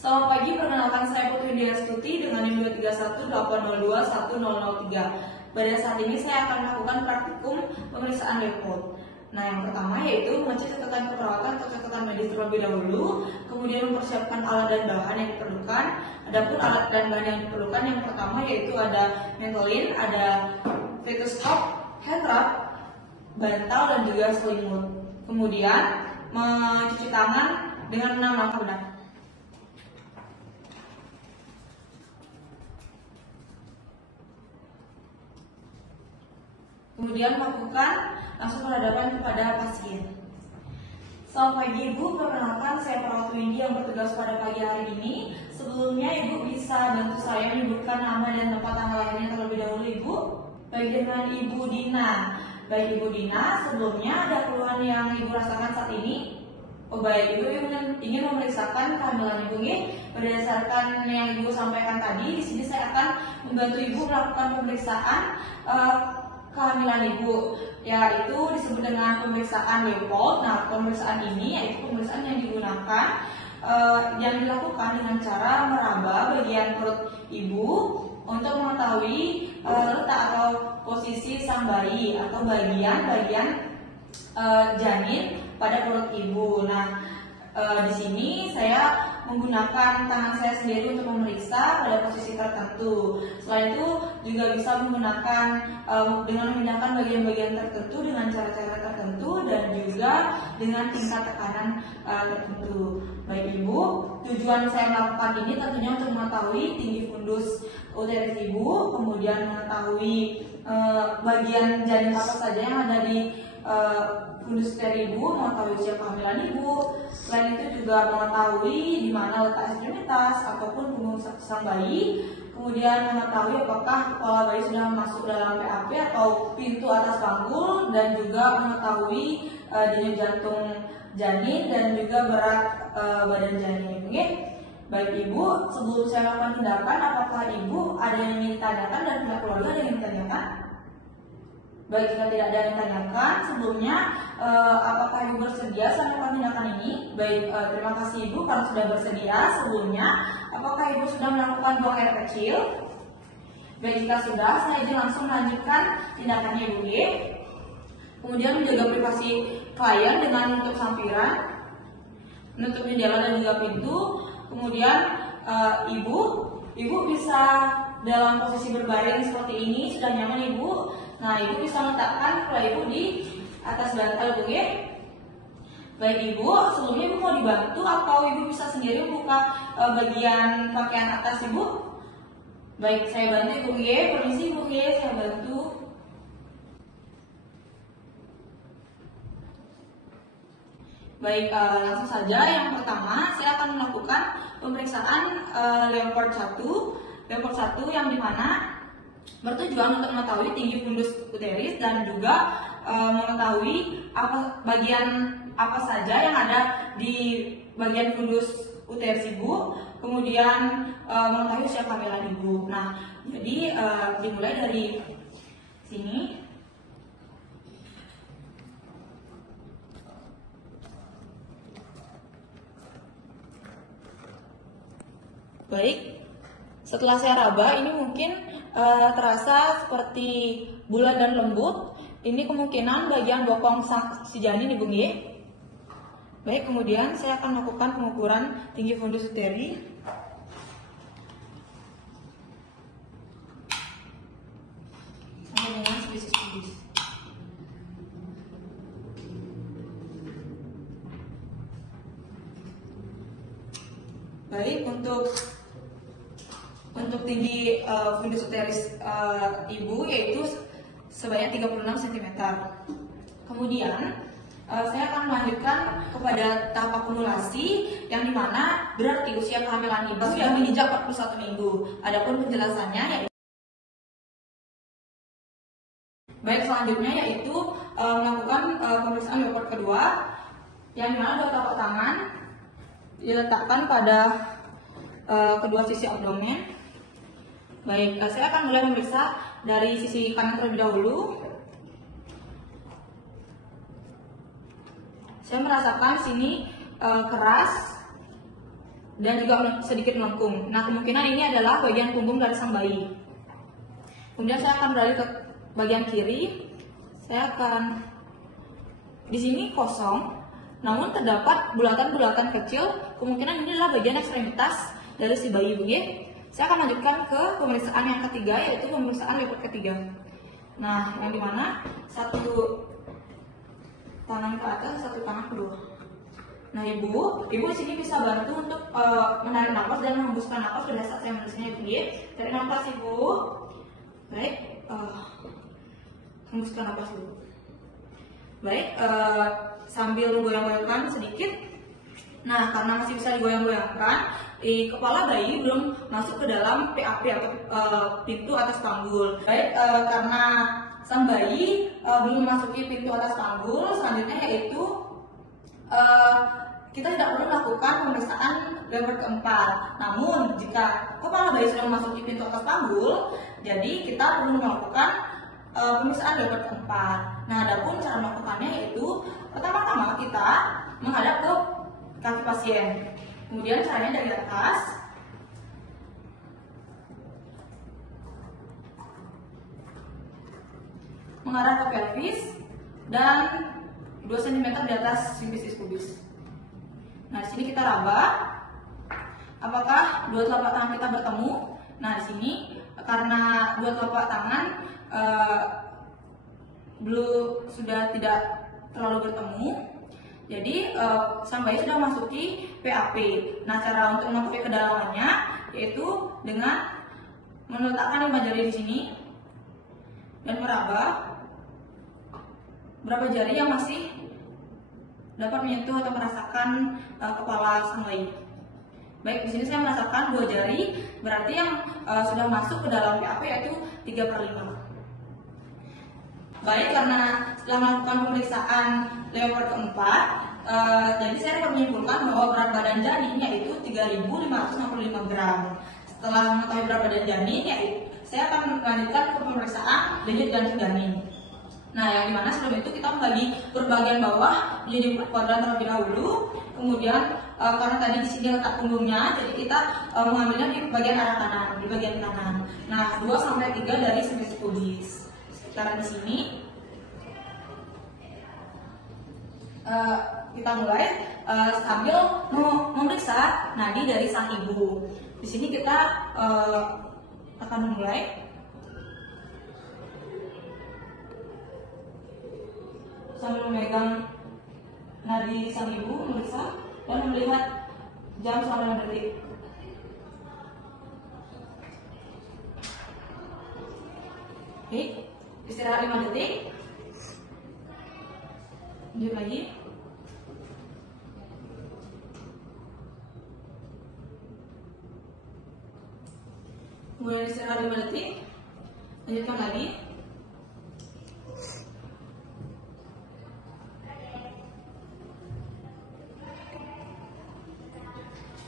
Selamat pagi, perkenalkan saya Putri Diastuti dengan NIM 231802103. Pada saat ini saya akan melakukan praktikum pemeriksaan Leopold. Nah, yang pertama yaitu mengecek catatan keperawatan atau catatan medis terlebih dahulu, kemudian mempersiapkan alat dan bahan yang diperlukan. Adapun alat dan bahan yang diperlukan, yang pertama yaitu ada mentolin, ada stetoskop, hand wrap, bantal dan juga selimut. Kemudian mencuci tangan dengan 6 langkah benar. Kemudian melakukan langsung berhadapan kepada pasien. Selamat pagi Ibu, perkenalkan saya perawat Windy yang bertugas pada pagi hari ini. Sebelumnya Ibu bisa bantu saya menyebutkan nama dan tempat tanggal lahirnya terlebih dahulu Ibu. Baik, dengan Ibu Dina. Baik Ibu Dina, sebelumnya ada keluhan yang Ibu rasakan saat ini? Oh baik, Ibu ingin memeriksakan kehamilan Ibu ya. Berdasarkan yang Ibu sampaikan tadi, di sini saya akan membantu Ibu melakukan pemeriksaan kehamilan Ibu, yaitu disebut dengan pemeriksaan Leopold. Nah, pemeriksaan ini yaitu pemeriksaan yang digunakan yang dilakukan dengan cara meraba bagian perut Ibu untuk mengetahui letak atau posisi sang bayi atau bagian janin pada perut Ibu. Nah, di sini saya menggunakan tangan saya sendiri untuk memeriksa pada posisi tertentu. Selain itu juga bisa menggunakan dengan memindahkan bagian-bagian tertentu dengan cara-cara tertentu dan juga dengan tingkat tekanan tertentu. Baik Ibu, tujuan saya melakukan ini tentunya untuk mengetahui tinggi fundus uterus Ibu, kemudian mengetahui bagian janin apa saja yang ada di fundus uterus Ibu, mengetahui usia kehamilan Ibu. Selain itu juga mengetahui di mana letak ekstremitas ataupun punggung sang bayi. Kemudian mengetahui apakah kepala bayi sudah masuk dalam PAP atau pintu atas panggul, dan juga mengetahui denyut jantung janin dan juga berat badan janin. Oke? Baik Ibu, sebelum saya melakukan tindakan, apakah Ibu ada yang ingin ditanyakan dan pihak keluarga ada yang ingin ditanyakan? Baik, jika tidak ada yang ditanyakan, sebelumnya apakah Ibu bersedia saya melakukan tindakan ini? Baik, terima kasih Ibu kalau sudah bersedia. Sebelumnya, apakah Ibu sudah melakukan buang air kecil? Baik, jika sudah, saya izin langsung melanjutkan tindakannya Ibu. Kemudian menjaga privasi klien dengan menutup sampiran, menutup jendela dan juga pintu. Kemudian Ibu bisa dalam posisi berbaring seperti ini, sudah nyaman Ibu. Nah, Ibu bisa meletakkan kepala Ibu di atas bantal, Bu ya. Baik Ibu, sebelumnya Ibu mau dibantu atau Ibu bisa sendiri membuka bagian pakaian atas Ibu? Baik, saya bantu Ibu ya. Permisi Ibu ya, saya bantu. Baik, langsung saja. Yang pertama, saya akan melakukan pemeriksaan Leopold 1. Leopold 1 yang dimana bertujuan untuk mengetahui tinggi fundus uterus dan juga mengetahui bagian apa saja yang ada di bagian fundus uterus Ibu, kemudian mengetahui usia kehamilan Ibu. Nah, jadi dimulai dari sini. Baik, setelah saya raba ini mungkin terasa seperti bulat dan lembut. Ini kemungkinan bagian bokong si janin Ibu ya. Baik, kemudian saya akan melakukan pengukuran tinggi fundus uterus. Sampai dengan spesies fundus. Baik, untuk tinggi fundus uterus Ibu yaitu sebanyak 36 cm. Kemudian saya akan melanjutkan kepada tahap akumulasi yang dimana berarti usia kehamilan Ibu yang menginjak 41 minggu. Adapun penjelasannya yaitu baik, selanjutnya yaitu melakukan pemeriksaan Leopold kedua yang dimana dua telapak tangan diletakkan pada kedua sisi abdomen. Baik, saya akan mulai memeriksa dari sisi kanan terlebih dahulu. Saya merasakan sini keras dan juga sedikit melengkung. Nah, kemungkinan ini adalah bagian punggung dari sang bayi. Kemudian saya akan beralih ke bagian kiri. Saya akan di sini kosong, namun terdapat bulatan-bulatan kecil. Kemungkinan ini adalah bagian ekstremitas dari si bayi. Saya akan lanjutkan ke pemeriksaan yang ketiga, yaitu pemeriksaan leopard ketiga. Nah, yang dimana satu tangan ke atas, satu tangan ke bawah. Nah, ibu di sini bisa bantu untuk menarik nafas dan menghembuskan nafas pada saat saya menulisnya, ibu. Tarik nafas, ibu. Baik, hembuskan nafas dulu. Baik, sambil goyang-goyangkan sedikit. Nah, karena masih bisa digoyang-goyangkan, kepala bayi belum masuk ke dalam PAP atau pintu atas panggul. Baik, karena sang bayi belum memasuki pintu atas panggul, selanjutnya yaitu kita tidak perlu melakukan pemeriksaan leopard keempat. Namun jika kepala bayi sudah memasuki pintu atas panggul, jadi kita perlu melakukan pemeriksaan leopard keempat. Nah, adapun cara melakukannya yaitu pertama-tama kita menghadap ke kaki pasien. Kemudian caranya dari atas, mengarah ke pelvis dan 2 cm di atas simfisis pubis. Nah, di sini kita raba. Apakah dua telapak tangan kita bertemu? Nah, di sini karena dua telapak tangan belum sudah tidak terlalu bertemu, jadi sang bayi sudah masuki PAP. Nah, cara untuk mengetahui kedalamannya yaitu dengan meletakkan 5 jari di sini dan meraba berapa jari yang masih dapat menyentuh atau merasakan kepala sang bayi. Baik, di sini saya merasakan 2 jari, berarti yang sudah masuk ke dalam PAP yaitu 3/5. Baik, karena setelah melakukan pemeriksaan leopard keempat, jadi saya dapat menyimpulkan bahwa berat badan janin yaitu 3.565 gram. Setelah mengetahui berat badan janin, saya akan melanjutkan ke pemeriksaan denyut jantung janin. Nah, yang dimana sebelum itu kita membagi bagian bawah menjadi kuadran terlebih dahulu. Kemudian karena tadi di sini letak punggungnya, jadi kita mengambilnya di bagian arah kanan, di bagian kanan. Nah, 2-3 dari simfisis pubis. Sekarang di sini kita mulai sambil memeriksa nadi dari sang ibu. Di sini kita akan memulai sambil memegang nadi sang ibu, memeriksa dan melihat jam selama 5 detik. Oke, istirahat 5 detik. Lanjut lagi. Kemudian istirahat 5 detik. Lanjutkan lagi.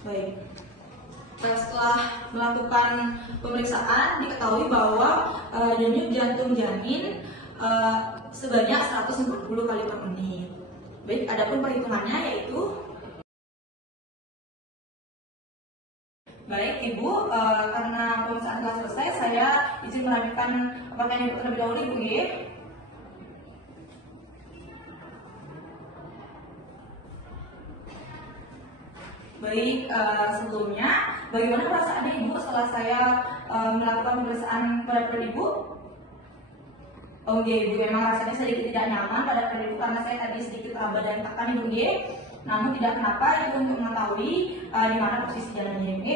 Baik. Setelah melakukan pemeriksaan, diketahui bahwa denyut jantung janin sebanyak 140 kali per menit. Baik, adapun perhitungannya yaitu, baik Ibu, karena pemeriksaan telah selesai, saya izin melanjutkan pakaian Ibu terlebih dahulu, Ibu. Baik, sebelumnya bagaimana perasaan Ibu setelah saya melakukan pemeriksaan pada Ibu? Oke, Ibu, memang rasanya sedikit tidak nyaman pada Ibu karena saya tadi sedikit raba dan tekan, Ibu. Namun tidak kenapa, itu untuk mengetahui di mana posisi jalannya, Ibu.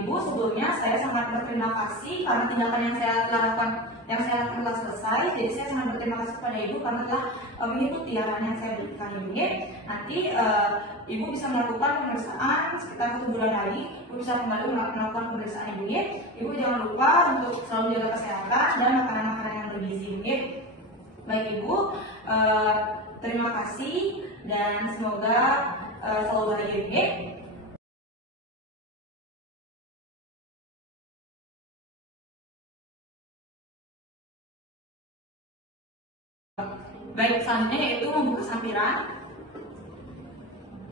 Ibu, sebelumnya saya sangat berterima kasih karena tindakan yang saya lakukan telah selesai. Jadi saya sangat berterima kasih kepada Ibu karena telah mengikuti arahan yang saya berikan, Ibu. Nanti Ibu bisa melakukan pemeriksaan sekitar 1 bulan lagi. Ibu bisa kembali melakukan pemeriksaan, Ibu. Ibu jangan lupa untuk selalu jaga kesehatan dan makanan-makanan yang bergizi, Ibu. Baik, Ibu, terima kasih dan semoga selalu bahagia, Ibu. Baik, selanjutnya yaitu membuka sampiran.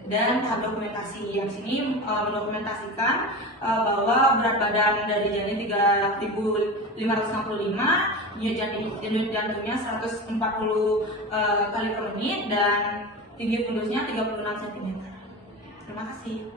Dan tahap dokumentasi yang sini mendokumentasikan bahwa berat badan dari janin 3.565, denyut jantungnya 140 kali per menit, dan tinggi fundusnya 36 cm. Terima kasih.